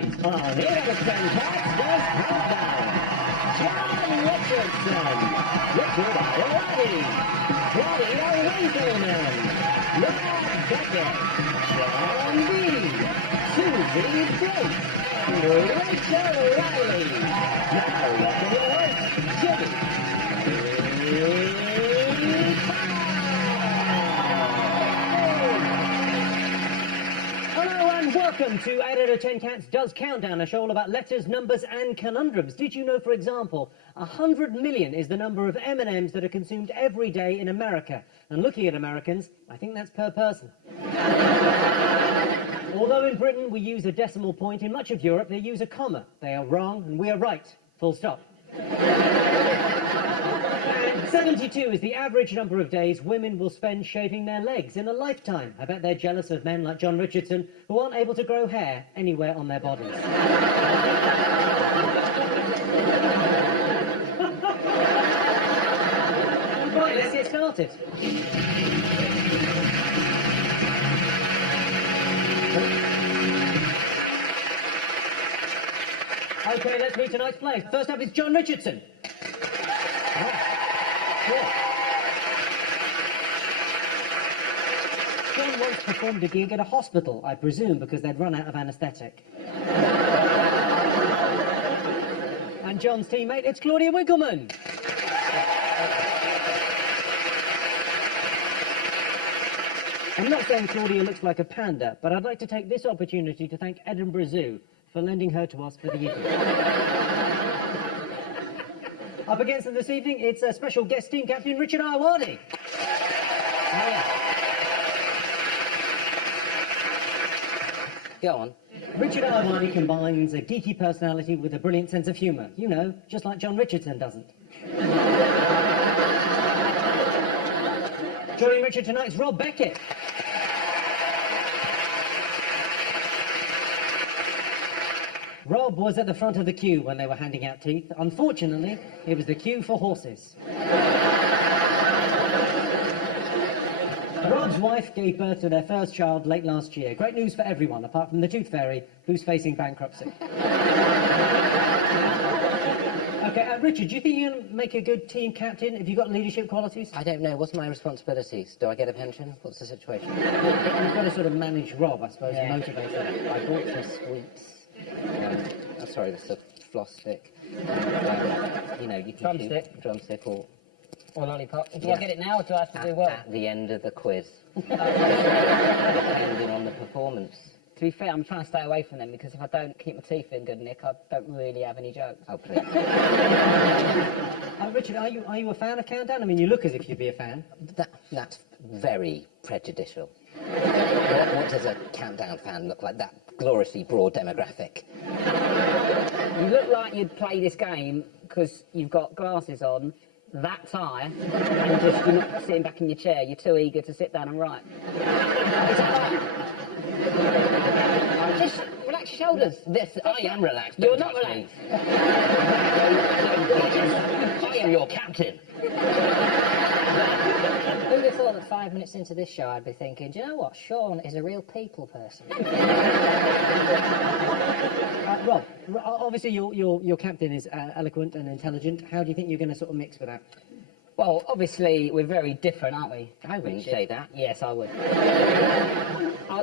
tonight on 8 out of 10 Cats Does Countdown. John Richardson, Richard Ayoade, Claudia Winkleman, Beckett, John B, Susie, Dent, Rachel Riley. Now, welcome your host, Jimmy. Hello and welcome to 8 out of 10 Cats Does Countdown, a show all about letters, numbers and conundrums. Did you know, for example, 100 million is the number of M&Ms that are consumed every day in America? And looking at Americans, I think that's per person. Although in Britain we use a decimal point, in much of Europe they use a comma. They are wrong and we are right. Full stop. And 72 is the average number of days women will spend shaving their legs in a lifetime. I bet they're jealous of men like John Richardson who aren't able to grow hair anywhere on their bodies. Right, let's get started. Okay, let's meet tonight's players. First up is John Richardson. John once performed a gig at a hospital, I presume because they'd run out of anaesthetic. And John's teammate, it's Claudia Winkleman. I'm not saying Claudia looks like a panda, but I'd like to take this opportunity to thank Edinburgh Zoo for lending her to us for the evening. Up against them this evening, it's a special guest team captain, Richard Ayoade. Go on. Richard Ayoade combines a geeky personality with a brilliant sense of humour. You know, just like John Richardson doesn't. Joining Richard tonight is Rob Beckett. Rob was at the front of the queue when they were handing out teeth. Unfortunately, it was the queue for horses. Rob's wife gave birth to their first child late last year. Great news for everyone, apart from the tooth fairy, who's facing bankruptcy. Okay, Richard, do you think you can make a good team captain? Have you got leadership qualities? I don't know. What's my responsibilities? Do I get a pension? What's the situation? You've got to sort of manage Rob, I suppose, and motivate him. I bought some sweets. Sorry, that's a floss stick. You know, you can drumstick or lollipop. Do I get it now or do I have to do well? At the end of the quiz. Depending on the performance. To be fair, I'm trying to stay away from them because if I don't keep my teeth in good nick, I don't really have any jokes. Oh, please. Richard, are you a fan of Countdown? I mean, you look as if you'd be a fan. That's very prejudicial. What does a Countdown fan look like? That gloriously broad demographic. You look like you'd play this game because you've got glasses on, that tie, and you're not sitting back in your chair. You're too eager to sit down and write. Just relax your shoulders. I am relaxed. You're not relaxed. I am your captain. Who'd have thought that 5 minutes into this show I'd be thinking, do you know what, Sean is a real people person. Rob, obviously your captain is eloquent and intelligent. How do you think you're going to sort of mix with that? Well, obviously we're very different, aren't we? I wouldn't say that. Yes, I would.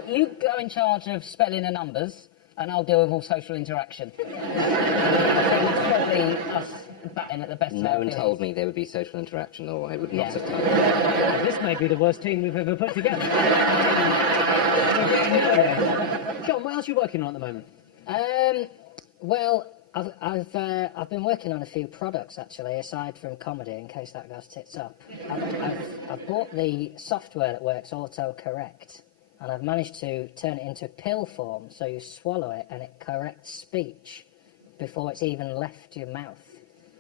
You go in charge of spelling the numbers, and I'll deal with all social interaction. It's probably us batting at the best. No one told me there would be social interaction, or I would not have come. This may be the worst team we've ever put together. John, what else are you working on at the moment? Well, I've been working on a few products actually, aside from comedy, in case that goes tits up. I've bought the software that works autocorrect, and I've managed to turn it into pill form, so you swallow it and it corrects speech before it's even left your mouth.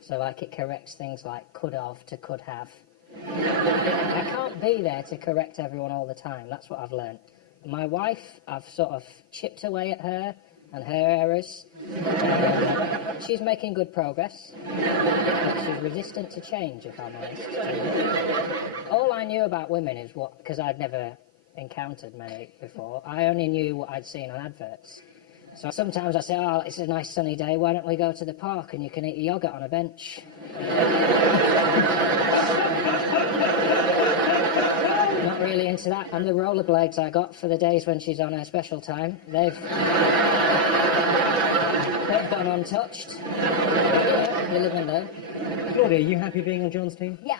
So like it corrects things like could have to could have. I can't be there to correct everyone all the time, that's what I've learned. My wife, I've sort of chipped away at her and her errors. She's making good progress. But she's resistant to change, if I'm honest. All I knew about women is because I'd never encountered many before, I only knew what I'd seen on adverts. So sometimes I say, oh, it's a nice sunny day, why don't we go to the park and you can eat your yoghurt on a bench? Not really into that. And the rollerblades I got for the days when she's on her special time, they've gone untouched. You live and learn. Claudia, are you happy being on John's team? Yeah,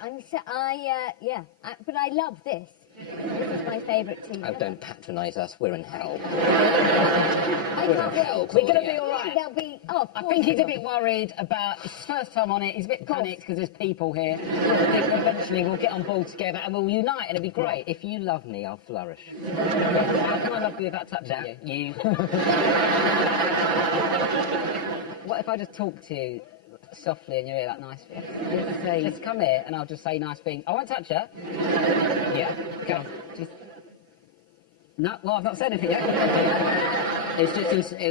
but I love this. This is my favourite team. Oh, don't patronise us. We're in hell. I We're in can't hell, wait. We're going to Claudia. be all right. They'll be. Oh, of I course think he's they a will. bit worried about his first time on it. He's a bit panicked because there's people here. I think eventually we'll get on board together and we'll unite and it'll be great. If you love me, I'll flourish. How can I love you without touching you? You. What if I just talk to you softly in your ear, like nice things? Just come here and I'll just say nice things. I won't touch her. Yeah. Go on. No, well, I've not said anything yet.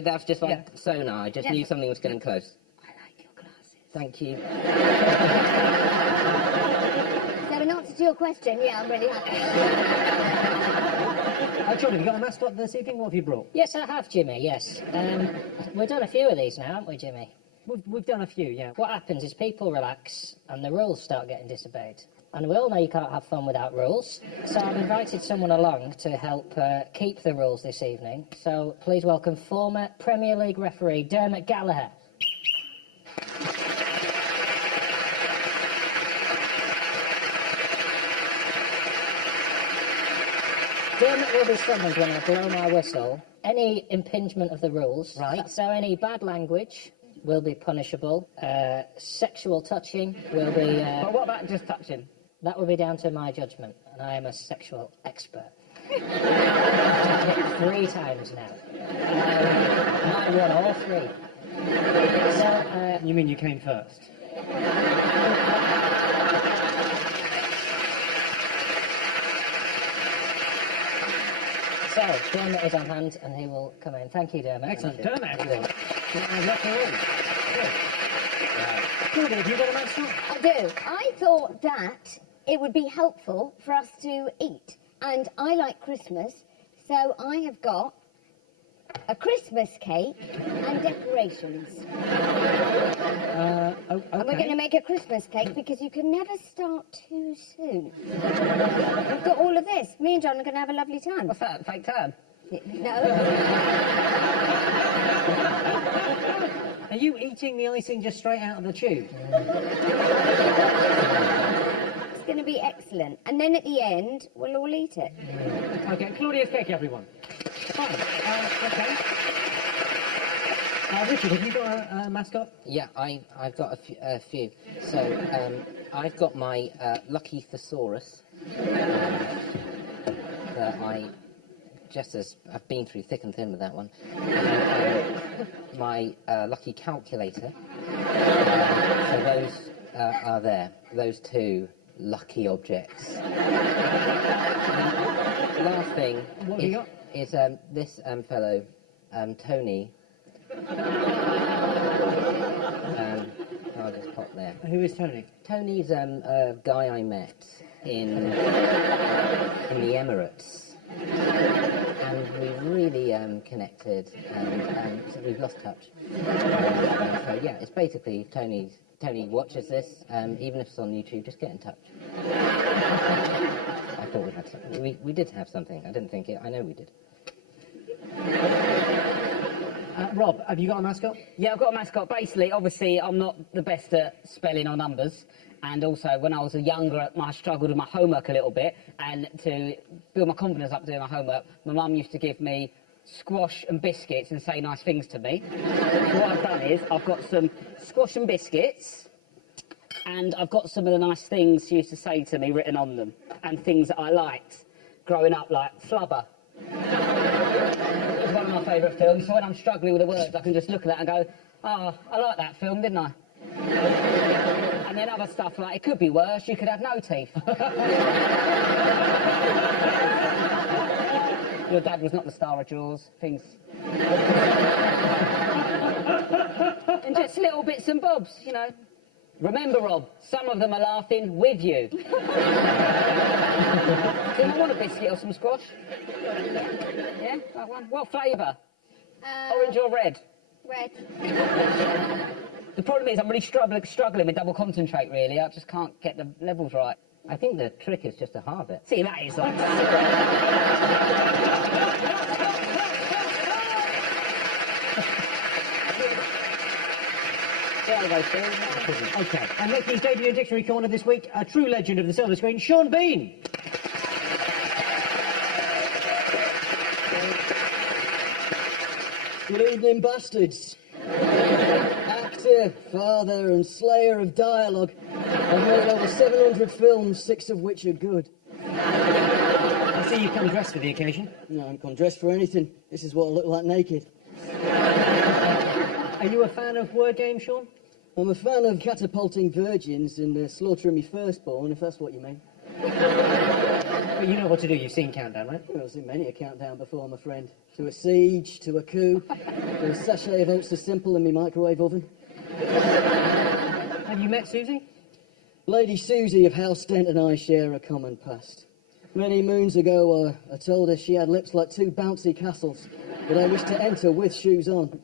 That's just like sonar. I just knew something was getting close. I like your glasses. Thank you. So in answer to your question, yeah, I'm really happy. John, have you got a mascot this evening? What have you brought? Yes, I have, Jimmy, yes. We've done a few of these now, haven't we, Jimmy? We've done a few, yeah. What happens is people relax and the rules start getting disobeyed. And we all know you can't have fun without rules. So I've invited someone along to help keep the rules this evening. So please welcome former Premier League referee Dermot Gallagher. Dermot will be summoned when I blow my whistle. Any impingement of the rules. Right. So any bad language will be punishable. Sexual touching will be... But what about just touching? That will be down to my judgment, and I am a sexual expert. 3 times now. I won all 3. So, You mean you came first? so Dermot is on hand, and he will come in. Thank you, Dermot. Excellent. Thank you. Dermot, everyone. Claudia, have you got a mascot? I do. I thought that it would be helpful for us to eat. And I like Christmas, so I have got a Christmas cake and decorations. Okay. And we're going to make a Christmas cake because you can never start too soon. We've got all of this. Me and John are going to have a lovely time. What's that? Fake tan? No. Are you eating the icing just straight out of the tube? It's going to be excellent. And then at the end, we'll all eat it. Okay, Claudia's cake, everyone. Fine. Okay. Richard, have you got a mascot? Yeah, I've got a few. So I've got my lucky thesaurus that I just as I've been through thick and thin with that one. My lucky calculator. So those are there. Those 2 lucky objects. Last thing What have you got? is this fellow, Tony. I'll just pop there. Who is Tony? Tony's a guy I met in the Emirates. And we really connected, and so we've lost touch. So yeah, it's basically Tony watches this, even if it's on YouTube, just get in touch. I thought we had something. We did have something. I didn't think it. I know we did. Rob, have you got a mascot? Yeah, I've got a mascot. Basically, obviously, I'm not the best at spelling or numbers. And also, when I was younger, I struggled with my homework a little bit. And to build my confidence up doing my homework, my mum used to give me squash and biscuits and say nice things to me. So what I've done is, I've got some squash and biscuits, and I've got some of the nice things she used to say to me written on them, and things that I liked growing up, like flubber. It's one of my favourite films, so when I'm struggling with the words, I can just look at that and go, oh, I like that film, didn't I? And then other stuff like, it could be worse, you could have no teeth. Your dad was not the star of Jaws, things. And just little bits and bobs, you know. Remember, Rob, some of them are laughing with you. Do you want a biscuit or some squash? Yeah, that one. What flavour? Orange or red? Red. The problem is I'm really struggling with double concentrate, really. I just can't get the levels right. I think the trick is just to halve it. See, that is like... Okay, and making his debut in Dictionary Corner this week, a true legend of the silver screen, Sean Bean. Good evening, bastards. Actor, father and slayer of dialogue. I've made over 700 films, 6 of which are good. I see you come dressed for the occasion. No, I'm not dressed for anything. This is what I look like naked. Are you a fan of word games, Sean? I'm a fan of catapulting virgins and slaughtering me firstborn, if that's what you mean. But you know what to do, you've seen Countdown, right? Well, I've seen many a countdown before, my friend. To a siege, to a coup, to a sachet of Ulster Simple in my microwave oven. Have you met Susie? Lady Susie of House Dent and I share a common past. Many moons ago, I told her she had lips like 2 bouncy castles, that I wished to enter with shoes on.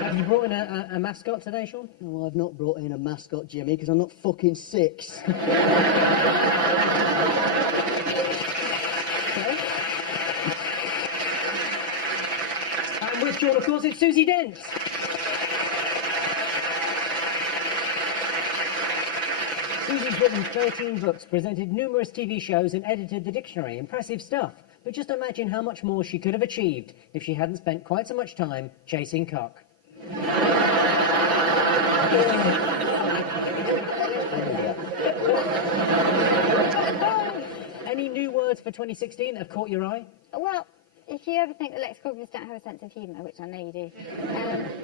Have you brought in a mascot today, Sean? No, I've not brought in a mascot, Jimmy, because I'm not fucking 6. And with Sean, of course, it's Susie Dent. Susie's written 13 books, presented numerous TV shows and edited the dictionary. Impressive stuff. But just imagine how much more she could have achieved if she hadn't spent quite so much time chasing cock. Any new words for 2016 that have caught your eye? Well, if you ever think that lexicographers don't have a sense of humour, which I know you do,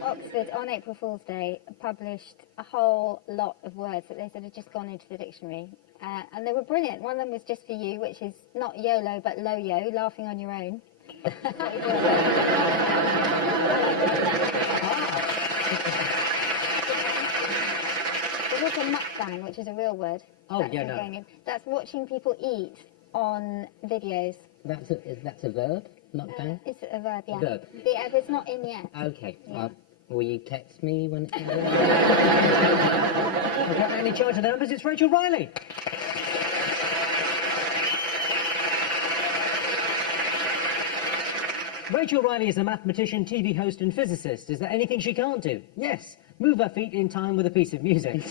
Oxford, on April Fool's Day, published a whole lot of words that they said had just gone into the dictionary. And they were brilliant. One of them was just for you, which is not YOLO, but low-yo, laughing on your own. There's also mukbang, which is a real word. Oh, yeah, no. That's watching people eat on videos. That's a verb, not down? It's a verb, yeah. Verb. Yeah, but it's not in yet. Okay. Yeah. Will you text me when it's in? Okay, and in charge of the numbers, it's Rachel Riley. Rachel Riley is a mathematician, TV host and physicist. Is there anything she can't do? Yes. Move her feet in time with a piece of music.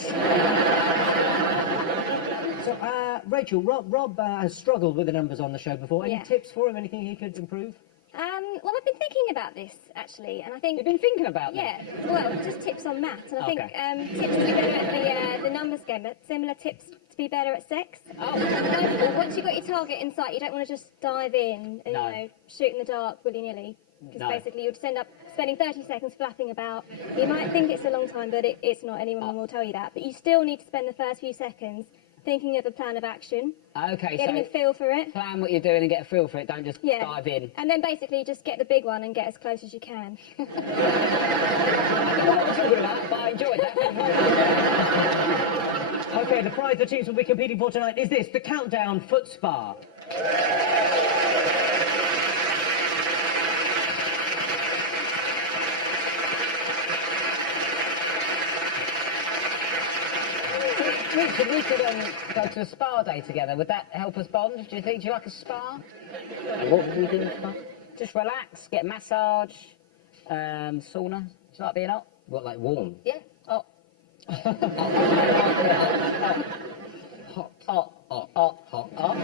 So, Rachel, Rob has struggled with the numbers on the show before. Any Yeah. tips for him? Anything he could improve? Well, I've been thinking about this, actually, and I think... You've been thinking about this? Yeah, well, just tips on maths, and I think Okay. tips to be better at the numbers game, but similar tips to be better at sex. Oh. And once you've got your target in sight, you don't want to just dive in and, No. you know, shoot in the dark willy-nilly. Because No. basically you'd end up spending 30 seconds flapping about. You might think it's a long time, but it's not. Anyone will tell you that. But you still need to spend the first few seconds thinking of a plan of action, Okay, getting so a feel for it. plan what you're doing and get a feel for it, don't just Yeah. dive in. And then basically just get the big one and get as close as you can. I don't know what we're talking about, but I enjoyed that. Okay, the prize the teams will be competing for tonight is this, the Countdown Foot Spa. Richard, we could go to a spa day together. Would that help us bond? Do you think? Do you like a spa? What would we do in the spa? Just relax, get a massage, sauna. Do you like being hot? What, like warm? Yeah. Oh. Hot. Oh. Hot. Oh. Hot. Oh.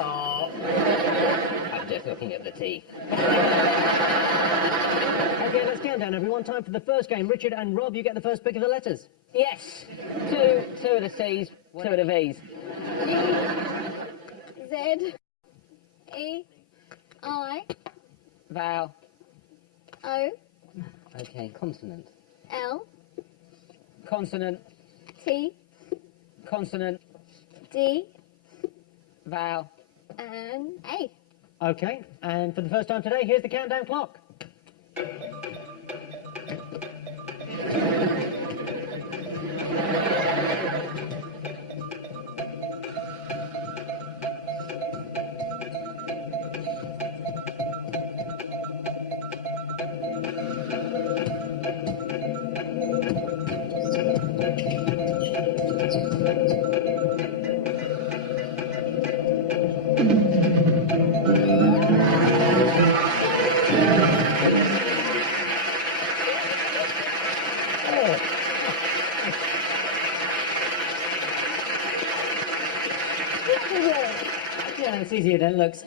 Oh. I'm just looking at the teeth. Okay, let's count down, everyone. Time for the first game. Richard and Rob, you get the first pick of the letters. Yes. Two of the C's, two of the V's. Z, E, I, Vowel. O, Okay, consonant. L, Consonant. T, Consonant. D, Vowel. and A. Okay, and for the first time today, here's the countdown clock. easier than it looks.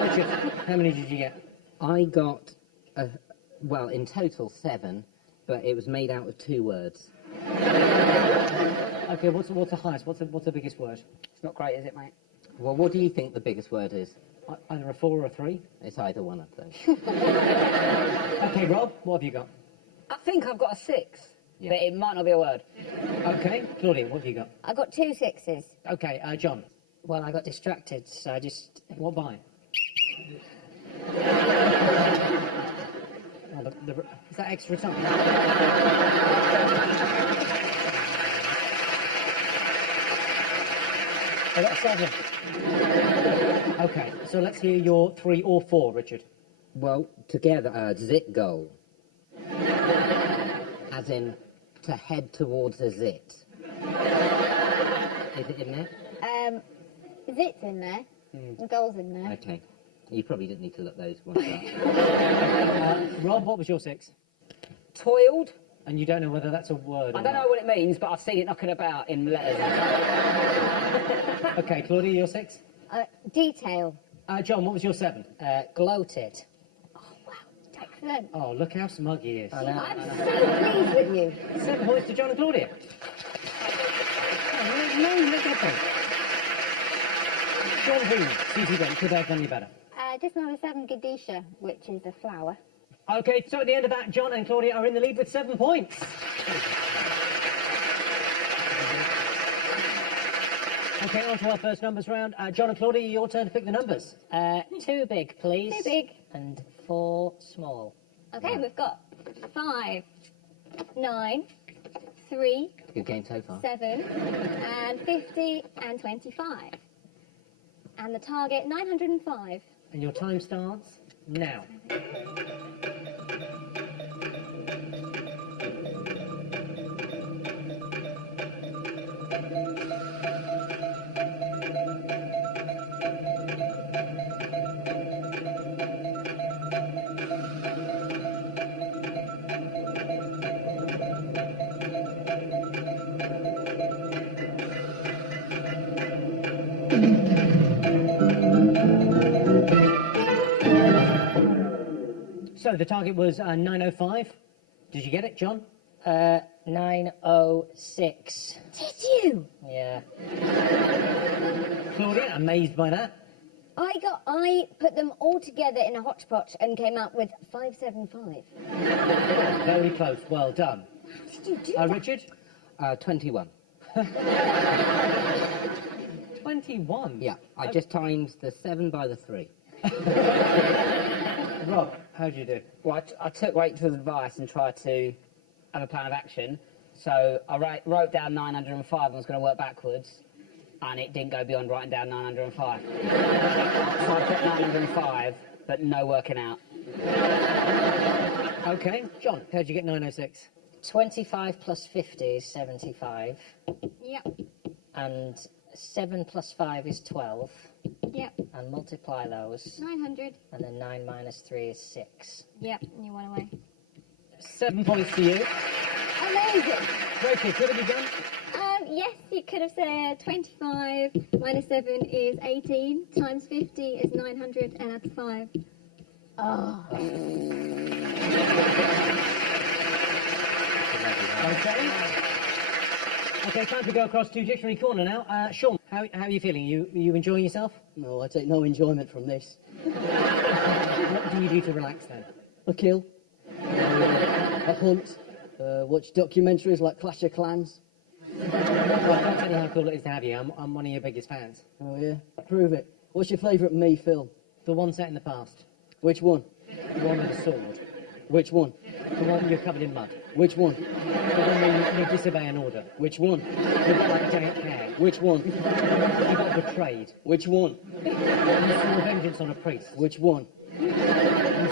Richard, how many did you get? I got, well, in total 7, but it was made out of 2 words. Okay, what's the highest? What's the biggest word? It's not great, is it, mate? Well, what do you think the biggest word is? Either a 4 or a 3. It's either one of those. Okay, Rob, what have you got? I think I've got a 6, Yeah. but it might not be a word. Okay, Claudia, what have you got? I got 2 6s. Okay, John, Well, I got distracted, so I just... what by? Oh, is that extra time? I got a 7. Okay, so let's hear your 3 or 4, Richard. Well, together, zit goal. As in, to head towards a zit. Is it in there? Zit's in there. And goal's in there. Okay. You probably didn't need to look those ones up. Rob, what was your 6? Toiled? And you don't know whether that's a word or I don't know not. what it means, but I've seen it knocking about in letters. Okay, Claudia, your 6? Detail. John, what was your 7? gloated. Oh, wow. Excellent. Oh, look how smug he is. I know. I'm so pleased with you. 7 points to John and Claudia. Oh, no, get that. John who? Susie Dent, could I have done you better? Just another 7 Gadisha, which is a flower. Okay, so at the end of that, John and Claudia are in the lead with 7 points. Okay, on to our first numbers round. John and Claudia, your turn to pick the numbers. 2 big, please. 2 big. And 4 small. Okay, we've got 5, 9, 3, Good game so far. 7, and 50, and 25. And the target, 905. And your time starts now. So the target was 905. Did you get it, John? 906. Did you? Yeah. Claudia, amazed by that. I put them all together in a hodgepodge and came out with 575. Very close. Well done. Did you do that? Richard? 21. 21. Yeah, I just timed the 7 by the 3. Rob, how'd you do? Well, I took Rachel's advice and tried to have a plan of action. So I wrote down 905 and was going to work backwards, and it didn't go beyond writing down 905. So I put 905, but no working out. Okay, John, how'd you get 906? 25 plus 50 is 75. Yep, And 7 plus 5 is 12. yep. And multiply those. 900. And then 9 minus 3 is 6. Yep, and you went away. 7 points for you. Amazing. Rachel, could have you done? Yes, you could have said 25 minus 7 is 18, times 50 is 900, and add 5. Oh. Okay. Okay, time to go across to Dictionary Corner now. Sean, how are you feeling? You enjoying yourself? No, I take no enjoyment from this. What do you do to relax then? I kill. I hunt. Watch documentaries like Clash of Clans. Well, I can't tell you how cool it is to have you. I'm one of your biggest fans. Oh yeah? Prove it. What's your favourite me film? The one set in the past. Which one? The one with the sword. Which one? The one where you're covered in mud. Which one? The one where you disobey an order. Which one? You've got like giant hair. Which one? You got betrayed. Which one? You swore vengeance on a priest. Which one? You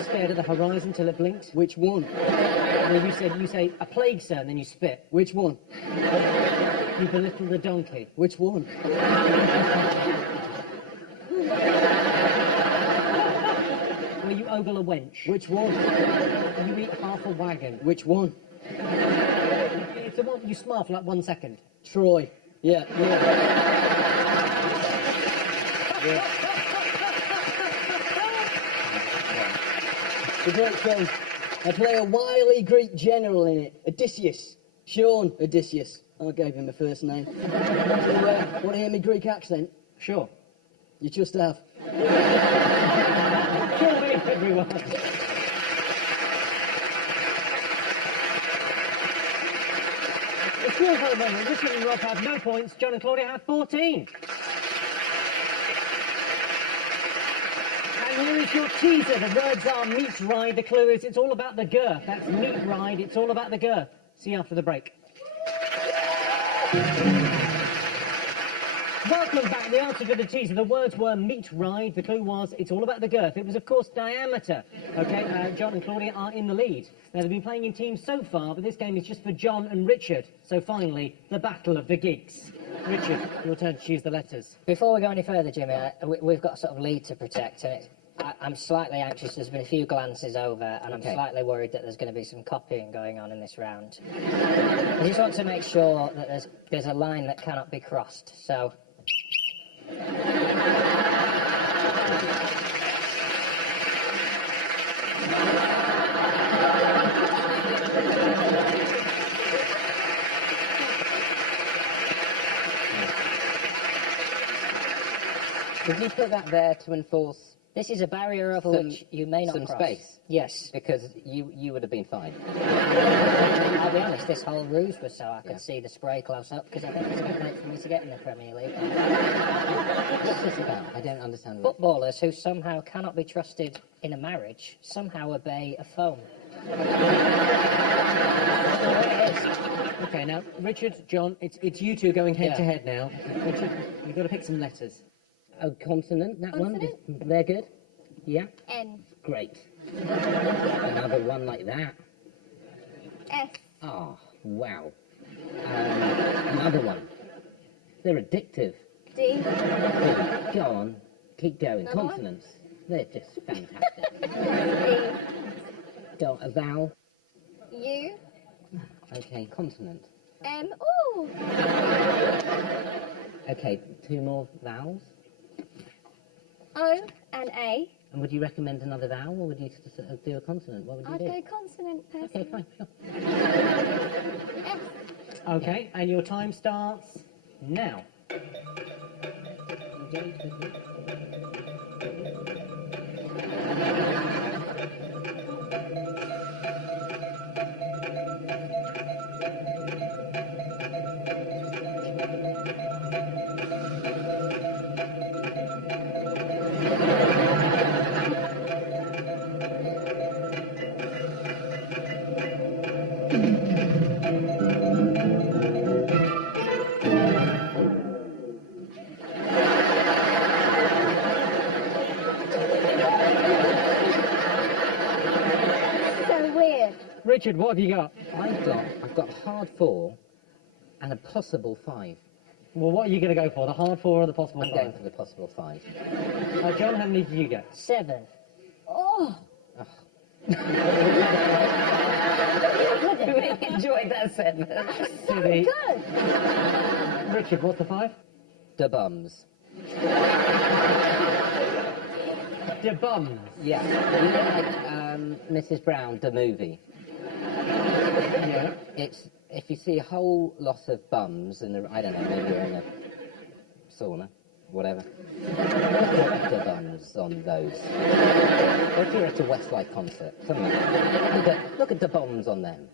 stared at the horizon till it blinked. Which one? Well, you say, a plague, sir, and then you spit. Which one? You belittle the donkey. Which one? Where you ogle a wench. Which one? You eat half a wagon. Which one? It's the one you smile for like 1 second. Troy. Yeah. The great film. I play a wily Greek general in it, Odysseus. Sean Odysseus. I gave him a first name. Want to hear me Greek accent? Sure. You just have. Sure me, everyone. The score for the moment, Richard and Rob have no points, John and Claudia have 14. And here is your teaser. The words are meat ride. The clue is it's all about the girth. That's meat ride. It's all about the girth. See you after the break. Welcome back. The answer to the teaser. The words were meat ride. The clue was it's all about the girth. It was, of course, diameter. Okay, John and Claudia are in the lead. Now, they've been playing in teams so far, but this game is just for John and Richard. So finally, the battle of the geeks. Richard, your turn to choose the letters. Before we go any further, Jimmy, we've got a sort of lead to protect, and I'm slightly anxious. There's been a few glances over, and I'm slightly worried that there's going to be some copying going on in this round. I just want to make sure that there's a line that cannot be crossed, so... Did you put that there to enforce This is a barrier over which you may not some cross. space? Yes. Because you would have been fine. I'll be honest, this whole ruse was so I could see the spray close up, because I think it's going to take for me to get in the Premier League. What's this about? I don't understand. Footballers who somehow cannot be trusted in a marriage somehow obey a phone. Okay, now, Richard, John, it's you two going head to head now. Richard, you've got to pick some letters. Oh, consonant, that Consonant? one? They're good? Yeah? N. Great. Another one like that. S. Oh, wow. Another one. They're addictive. D. Oh, go on. Keep going. Another one? Consonants. They're just fantastic. E. Go, a vowel. U. Okay, consonant. M. Ooh. Okay, two more vowels. O and A. And would you recommend another vowel, or would you sort of do a consonant? What would you I'd do? go consonant Okay, personally. fine, sure. F. Okay, and your time starts now. So weird. Richard, what have you got? I've got hard 4 and a possible 5. Well, what are you going to go for, the hard 4 or the possible I'm 5? going for the possible 5. John, how many did you get? 7. Oh. We enjoyed that sentence. Susie. Good. Richard, what's the 5? The bums. The bums. Yeah. You know, like Mrs. Brown, the movie. Yeah. It's if you see a whole lot of bums in the, I don't know, maybe you're in a sauna, whatever. Look at the bums on those. Or if you're at a Westlife concert, something like that. Look at the bums on them.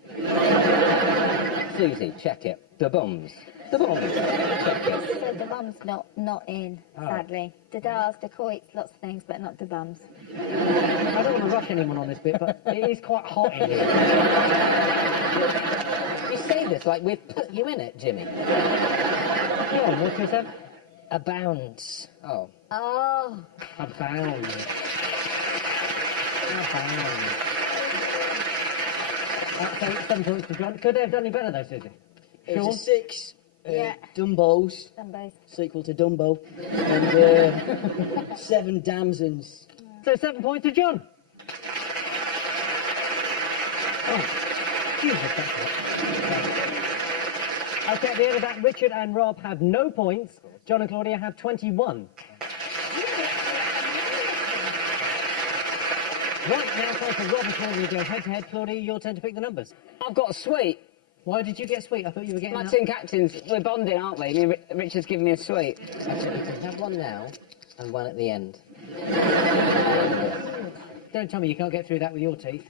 Susie, check it. The bums. The bums. Check it. So the mum's not in, sadly. The dars, the coits, lots of things, but not the bums. I don't want to rush anyone on this bit, but it is quite hot in here. You say this like we've put you in it, Jimmy. Go on, what's your 7? Abounds. Oh. Oh. Abound. Abound. So 7 points to John. Could they have done any better though, Susie? It was a Sean? 6. Yeah. Dumbos, Dumbos. sequel to Dumbo, and 7 Damsons. So 7 points to John. Oh, Jesus, that's it. Okay, at the end of that, Richard and Rob have no points. John and Claudia have 21. Right, now time for Rob and Claudia to go head-to-head. Claudia, your turn to pick the numbers. I've got a sweet. Why did you get sweet? I thought you were getting My out. team captains, we're bonding, aren't we? Me and Richard's giving me a sweet. Actually, you can have one now and one at the end. Don't tell me you can't get through that with your teeth.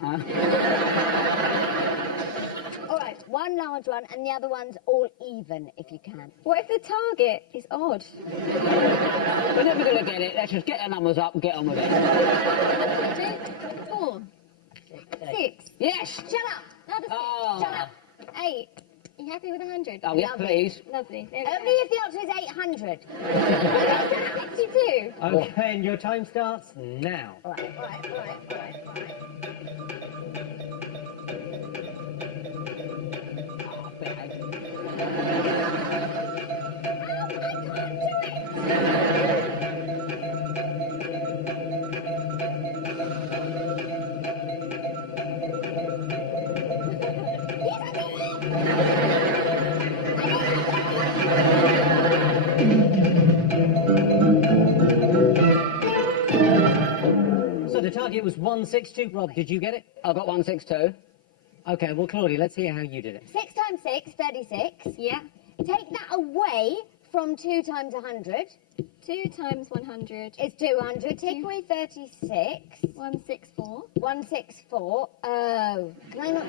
All right, one large one and the other one's all even, if you can. What if the target is odd? We're never going to get it. Let's just get the numbers up and get on with it. 4, 6. Yes! Shut up! Another 6. Oh. Shut up! 8. Are you happy with 100? Oh, yes, please. Lovely. There we Only go. if the answer is 800. 62. Okay, and your time starts now. All right. So the target was 162. Rob, did you get it? I got 162. Okay, well, Claudia, let's hear how you did it. 6 times 6, 36. Yeah. Take that away from 2 times 100. 2 times 100. It's 200. Take away 36. 164. 164. Oh, can I not?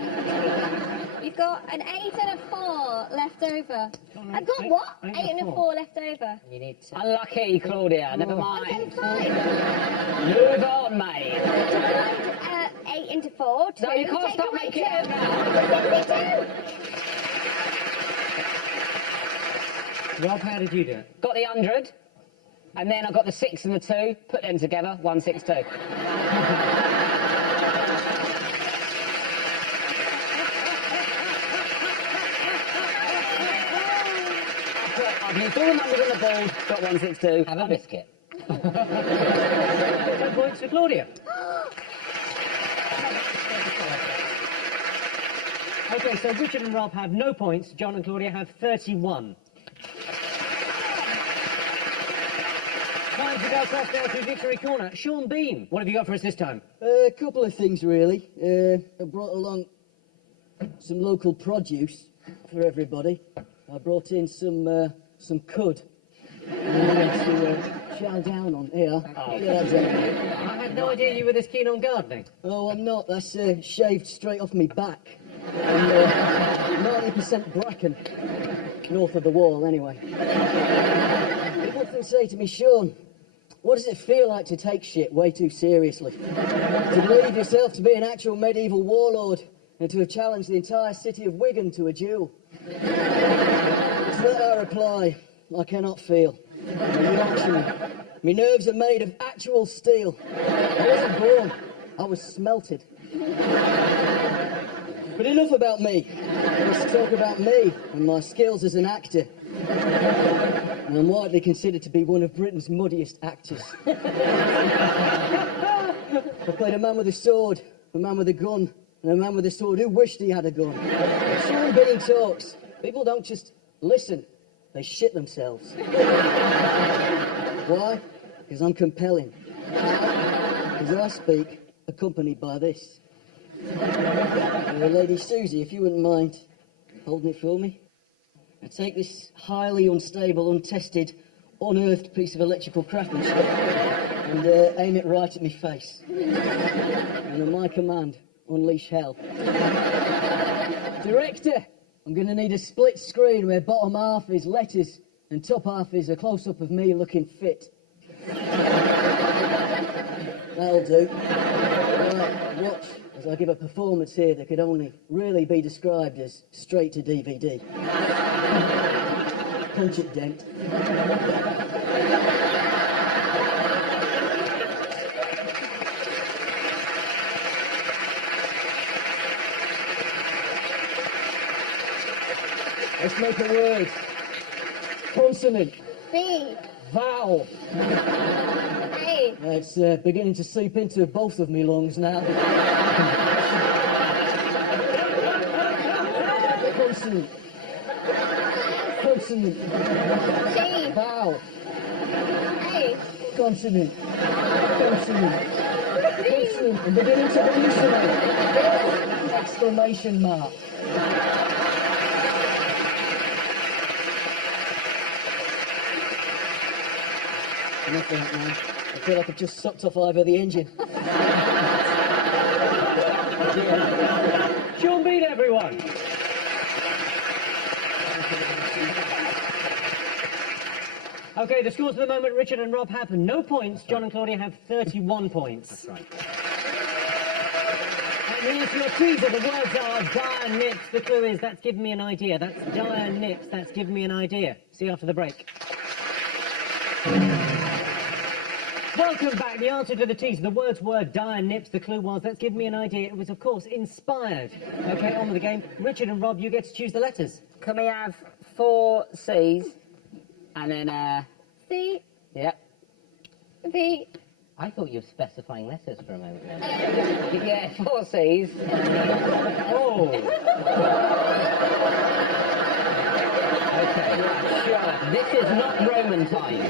We've got an 8 and a 4 left over. I've got what? 8 and a 4 left over. You need to... Unlucky, Claudia. Never Okay, mind. fine. Move on, mate. 8 into 4. 2. No, you can't Take stop away making 2. it now. 52. Rob, how did you do it? Got the 100. And then I got the 6 and the 2. Put them together. 162. I've used all the numbers on the board. Got 162. Have a biscuit. 10 points for Claudia. Okay, so Richard and Rob have no points. John and Claudia have 31. Time to go across now to Victory Corner. Sean Bean, what have you got for us this time? A couple of things, really. I brought along some local produce for everybody. I brought in some cud. To chow down on here. Yeah, that's it. I had no idea you were this keen on gardening. Oh, I'm not. That's shaved straight off me back. And 90% bracken. North of the wall, anyway. People often say to me, Sean, what does it feel like to take shit way too seriously? To believe yourself to be an actual medieval warlord and to have challenged the entire city of Wigan to a duel? To that I reply, I cannot feel. Reaction. My nerves are made of actual steel. I wasn't born, I was smelted. But enough about me. Let's talk about me and my skills as an actor. And I'm widely considered to be one of Britain's muddiest actors. I played a man with a sword, a man with a gun, and a man with a sword who wished he had a gun. Sean Bean talks. People don't just listen, they shit themselves. Why? Because I'm compelling. Because I speak accompanied by this. Lady Susie, if you wouldn't mind holding it for me. I take this highly unstable, untested, unearthed piece of electrical craftsmanship and aim it right at my face. And on my command, unleash hell. Director, I'm going to need a split screen where bottom half is letters and top half is a close-up of me looking fit. That'll do. Right, watch as I give a performance here that could only really be described as straight to DVD. Punch it, Dent. Let's make a word. Consonant. B. Vowel. A. It's beginning to seep into both of me lungs now. Consonant. Consonant. G. Vowel. A. Consonant. Consonant. Consonant. seeing and beginning to hallucinate! Exclamation mark. Enough of that now. I feel like I've just sucked off either the engine. Sean beat everyone. Okay, the scores for the moment, Richard and Rob have no points. John and Claudia have 31 points. That's right. And here's your teaser. The words are dire nips. The clue is that's given me an idea. That's dire nips. That's given me an idea. See you after the break. Welcome back. The answer to the teaser. The words were dire nips. The clue was that's given me an idea. It was, of course, inspired. Okay, on with the game. Richard and Rob, you get to choose the letters. Can we have 4 C's and then, C, yep. V, I thought you were specifying letters for a moment then. Yeah, 4 C's. Oh. Okay, sure. This is not Roman times.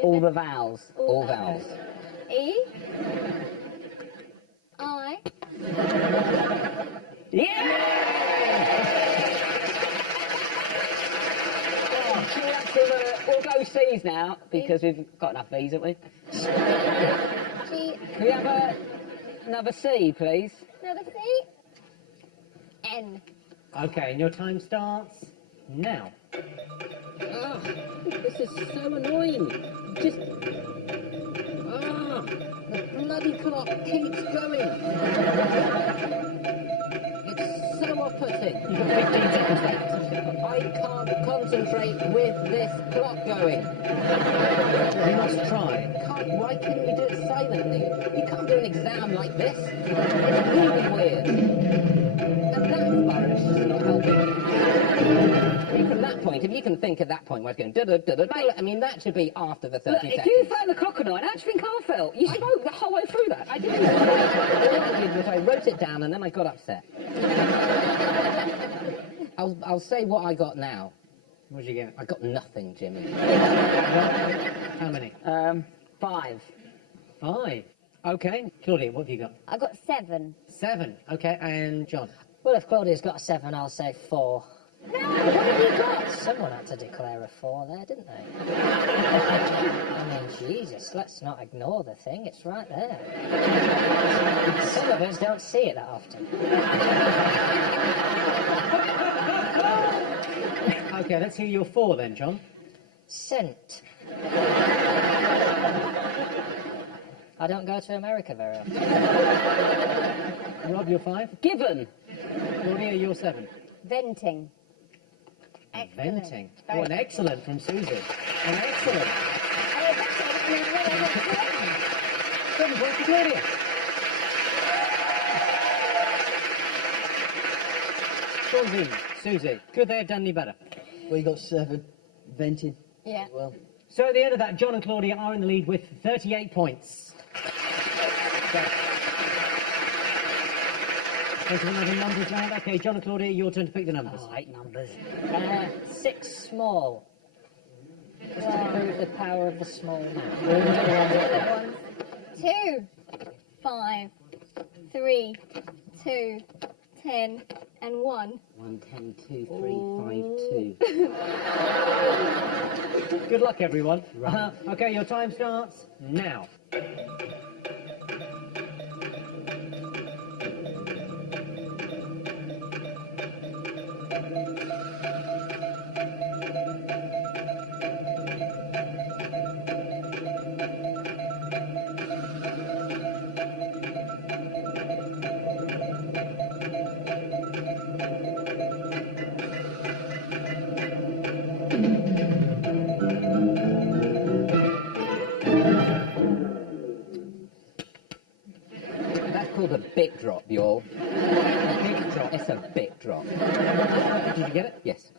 All the vowels. All vowels. E, I, Yeah! Oh, should we have to, we'll go C's now, because we've got enough V's, haven't we? G, Can we have another C, please? another C, N. Okay, and your time starts now. Ah, this is so annoying. Just... Ah, the bloody clock keeps going. It's so off-putting. You've got 15 seconds left. I can't concentrate with this clock going. You must try. Why couldn't you do it silently? You can't do an exam like this. It's really weird. And that flourish is not helping. I mean, from that point, if you can think at that point where it's going da-da-da-da-da, I mean, that should be after the 30 Look, seconds. if you found the clock annoying, how do you think I felt? You spoke the whole way through that. I didn't. All I did was I wrote it down and then I got upset. I'll say what I got now. What'd you get? I got nothing, Jimmy. How many? 5. 5. Okay. Claudia, what have you got? I got 7. 7. Okay, and John? Well, if Claudia's got a 7, I'll say 4. No, what have you got? Someone had to declare a 4 there, didn't they? I mean, Jesus, let's not ignore the thing. It's right there. Some of us don't see it that often. Okay, let's hear your 4 then, John. Scent. I don't go to America very often. Rob, your 5. Given. Claudia, your 7. Venting. Excellent. Venting. Oh, an excellent from Susie. An excellent. Oh, that's it. 7 points to Claudia. Susie, Susie, could they have done any better? Well, you got 7. Venting. Yeah. Well, So at the end of that, John and Claudia are in the lead with 38 points. Going to another numbers round. Okay, John and Claudia, your turn to pick the numbers. Oh, I hate numbers. 6 small. Just to prove the power of the small man. 2, 5, 3, 2, 10, and 1. 1, 10, 2, 3, 5, 2. Good luck, everyone. Okay, your time starts now. That's called a bit drop, y'all. Big drop. It's a bit drop. Did you get it? Yes.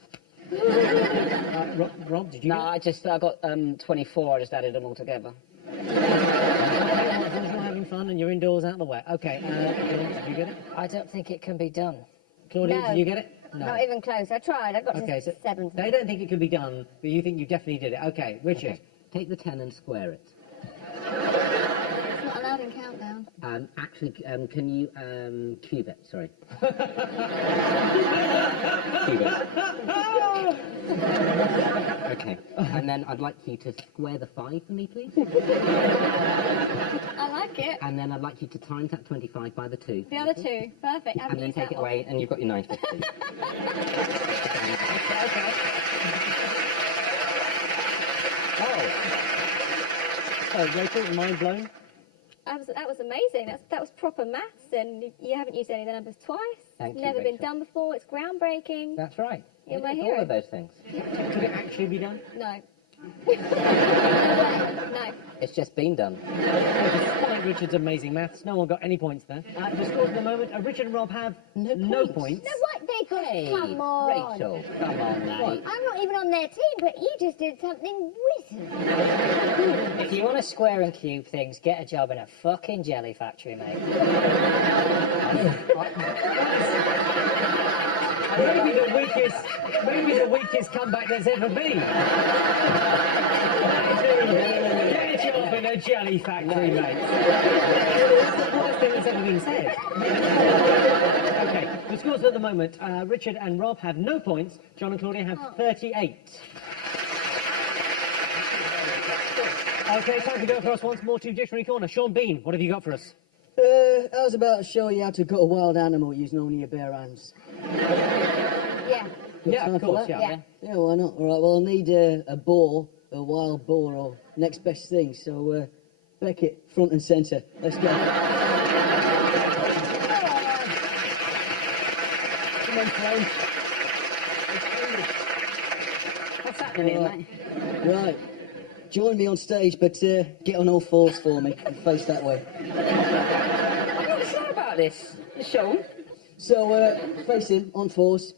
Rob, did you No, get it? I got 24. I just added them all together. Okay, well, as long as you're having fun and you're indoors out of the wet. Okay, John, did you get it? I don't think it can be done. Claudia, No. did you get it? Not even close. I tried. I got Okay, to so 7. they don't think it can be done, but you think you definitely did it. Okay, Richard. Okay. Take the 10 and square it. It's not allowed Actually, can you cube it? Sorry. Cube it. Okay. And then I'd like you to square the 5 for me, please. I like it. And then I'd like you to times that 25 by the 2. The other 2. Perfect. And then take it away, and you've got your 950. Oh. So, Rachel, mind blown? That was amazing. That was proper maths, and you haven't used any of the numbers twice. Thank It's you, never been Rachel. done before. It's groundbreaking. That's right. You're my All hero. of those things. Could it actually be done? No. No. It's just been done. Despite Richard's amazing maths, no one got any points there. The scores at the moment, Richard and Rob have no points. No, what? They got. Hey, Come on. Rachel, come on, mate. I'm not even on their team, but you just did something wizard. If you want to square and cube things, get a job in a fucking jelly factory, mate. Maybe the weakest comeback there's ever been. Get a job in a jelly factory, mate. That's the worst thing that's ever been said. Okay, the scores at the moment, Richard and Rob have no points. John and Claudia have 38. Okay, time to go across once more to Dictionary Corner. Sean Bean, what have you got for us? I was about to show you how to cut a wild animal using only your bare hands. Yeah. Yeah, time of for course, that? yeah. Yeah, why not? All right, well, I'll need a boar, a wild boar, or next best thing. So, Beckett, front and centre. Let's go. Come on, Clone. What's happening here, mate? Right. Join me on stage, but get on all fours for me and face that way. I'm not sure about this. Sean? So, face him on fours.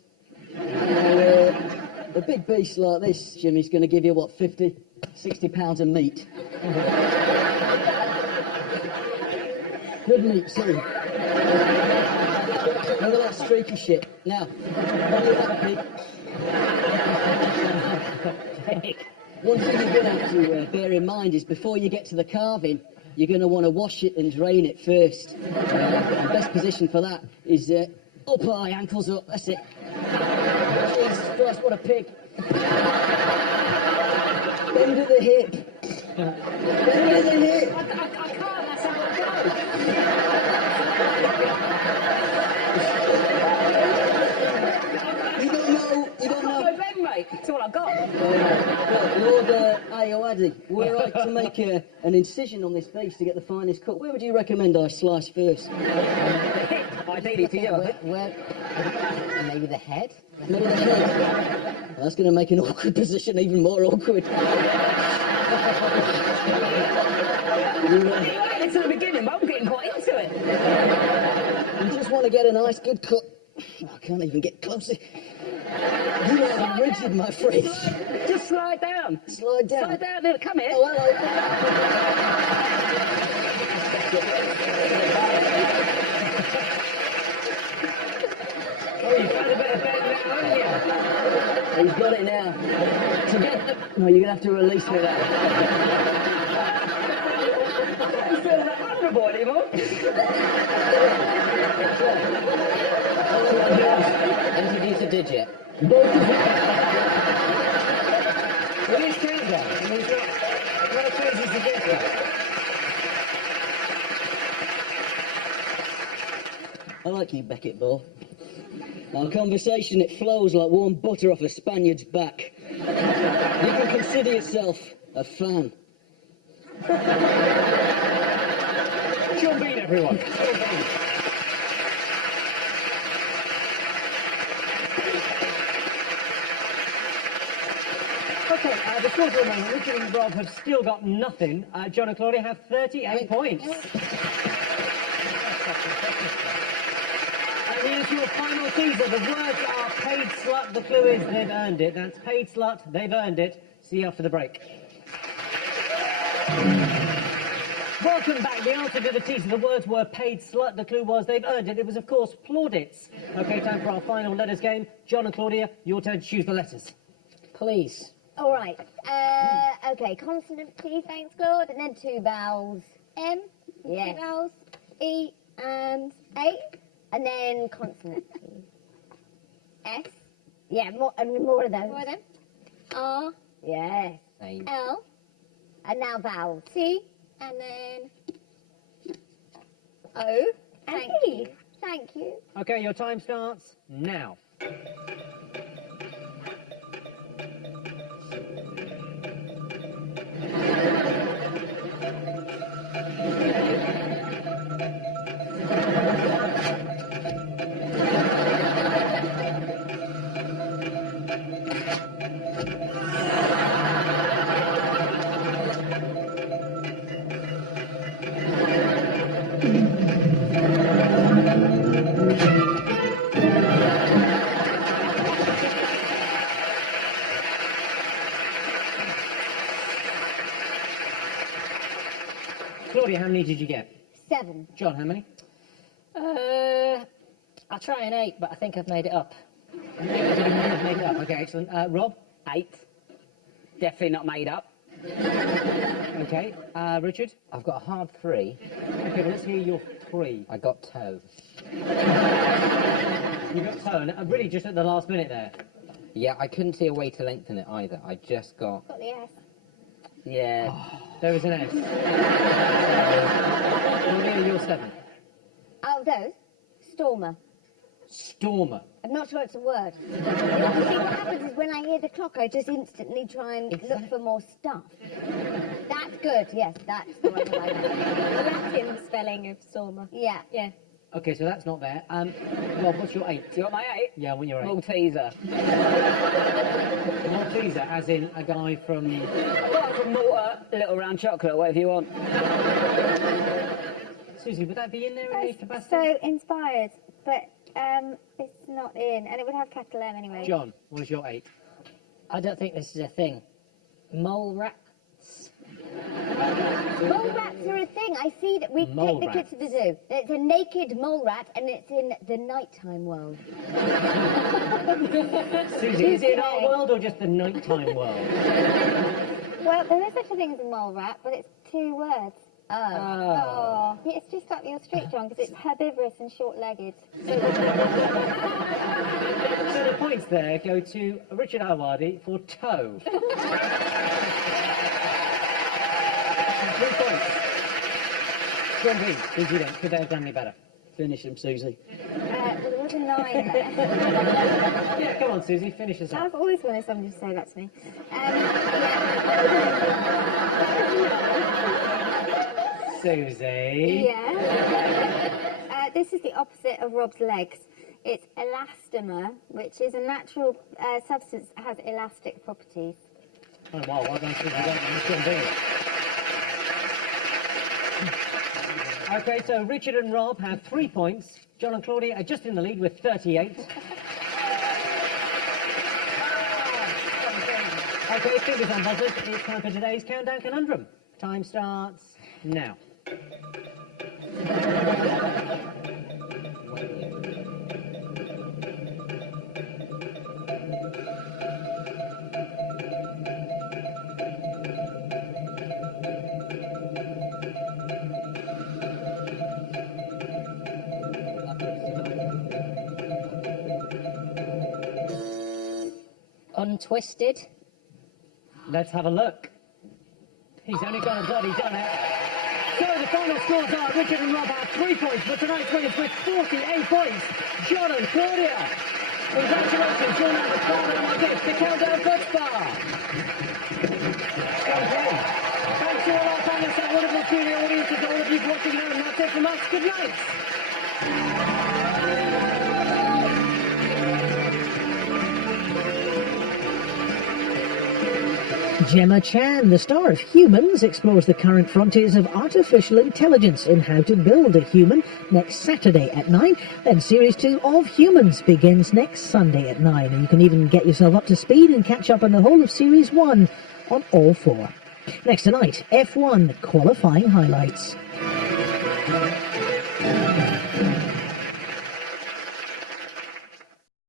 A big beast like this, Jimmy's going to give you, what, 50, 60 pounds of meat. Good meat, too. None of that streaky shit. Now, follow that pig. One thing you're going to have to bear in mind is before you get to the carving, you're going to want to wash it and drain it first. The best position for that is up high, ankles up, that's it. Jesus Christ, what a pig. Bend at the hip. Bend at the hip. I can't, that's how it goes. You don't know. No bend, mate. That's all I've got. Lord Ayoade, we're right to make an incision on this beast to get the finest cut. Where would you recommend I slice first? Ideally to you. Where? Maybe the head? Middle of the head. Well, that's going to make an awkward position even more awkward. It's at the beginning, but I'm getting quite into it. You just want to get a nice good cut. I can't even get closer. You are rigid, my friend. Just slide down. Slide down. Slide down. Look, come here. Oh, hello. Oh, you found a bit of bed now, haven't you? He's got it now. No, you're going to have to release me that. I don't feel that vulnerable anymore. Introduce a digit. It is countdown. I mean, it's not a crazy suggestion. I like you, Beckett, Ball. Our conversation, it flows like warm butter off a Spaniard's back. You can consider yourself a fan. Sean Bean, everyone. Sean Bean. Okay, the scores are remaining. Richard and Rob have still got nothing. John and Claudia have 38 points. And here's your final teaser. The words are paid slut. The clue is they've earned it. That's paid slut. They've earned it. See you after the break. Welcome back. The answer to the teaser. The words were paid slut. The clue was they've earned it. It was, of course, plaudits. Okay, time for our final letters game. John and Claudia, your turn to choose the letters. Please. All right. Okay, consonant, please. Thanks, Claude. And then 2 vowels. M. Yeah. 2 vowels. E and A, and then consonant. S. Yeah, more of those. More of them. R. Yes. Same. L. And now vowels. T, and then O. and Thank E. you. Thank you. Okay, your time starts now. Claudia, how many did you get? 7. John, how many? I'll try an 8, but I think I've made it up. Made it up. Okay, excellent. Rob? 8. Definitely not made up. Okay. Richard? I've got a hard 3. Okay, well, let's hear your 3. I got toe. You got tone. Really just at the last minute there. Yeah, I couldn't see a way to lengthen it either. I just got... got the S. Yeah. There is an S. Claudia, you're 7. Oh, those? Stormer. Stormer. I'm not sure it's a word. See, what happens is when I hear the clock, I just instantly try and look for more stuff. That's good, yes, that's the one I like. The Latin spelling of Stormer. Yeah. Yeah. Okay, so that's not there. Rob, what's your 8? You got my 8? Yeah, when you're 8. Malteser. Malteser, as in a guy from... Apart from Malta, little round chocolate, whatever you want. Susie, would that be in there in the capacity? So inspired, but it's not in, and it would have capital M anyway. John, what is your 8? I don't think this is a thing. Mole rats. Mole rats are a thing. I see that we Mole take the kids to the zoo. It's a naked mole rat, and it's in the nighttime world. Susie, is it in our world or just the nighttime world? Well, there is such a thing as a mole rat, but it's 2 words. Oh. Oh, yeah, it's just up your street, John, because it's herbivorous and short-legged. So the points there go to Richard Ayoade for toe. 3 points. John B, did you then? Could they have done any better? Finish him, Susie. Well, there was a 9 there. Yeah, come on, Susie, finish us up. I've always wanted somebody to say that to me. Susie. Yeah. This is the opposite of Rob's legs. It's elastomer, which is a natural substance that has elastic properties. Oh, wow, well done, Susie. That's John B. Okay, so Richard and Rob have 3 points. John and Claudia are just in the lead with 38. Okay, fingers on buzzers. It's time for today's Countdown Conundrum. Time starts now. Untwisted. Let's have a look. He's only got a bloody done it. So the final scores are Richard and Rob have 3 points, but tonight's winners with 48 points. John and Claudia. Congratulations, you're now the father of my gift, the Countdown Foot Bar. Okay. Thanks to all our panelists and wonderful studio audiences, all of you watching now, and that's it from us. Good night. Gemma Chan, the star of Humans, explores the current frontiers of artificial intelligence and how to build a human next Saturday at 9. Then Series 2 of Humans begins next Sunday at 9. And you can even get yourself up to speed and catch up on the whole of Series 1 on all 4. Next tonight, F1 qualifying highlights.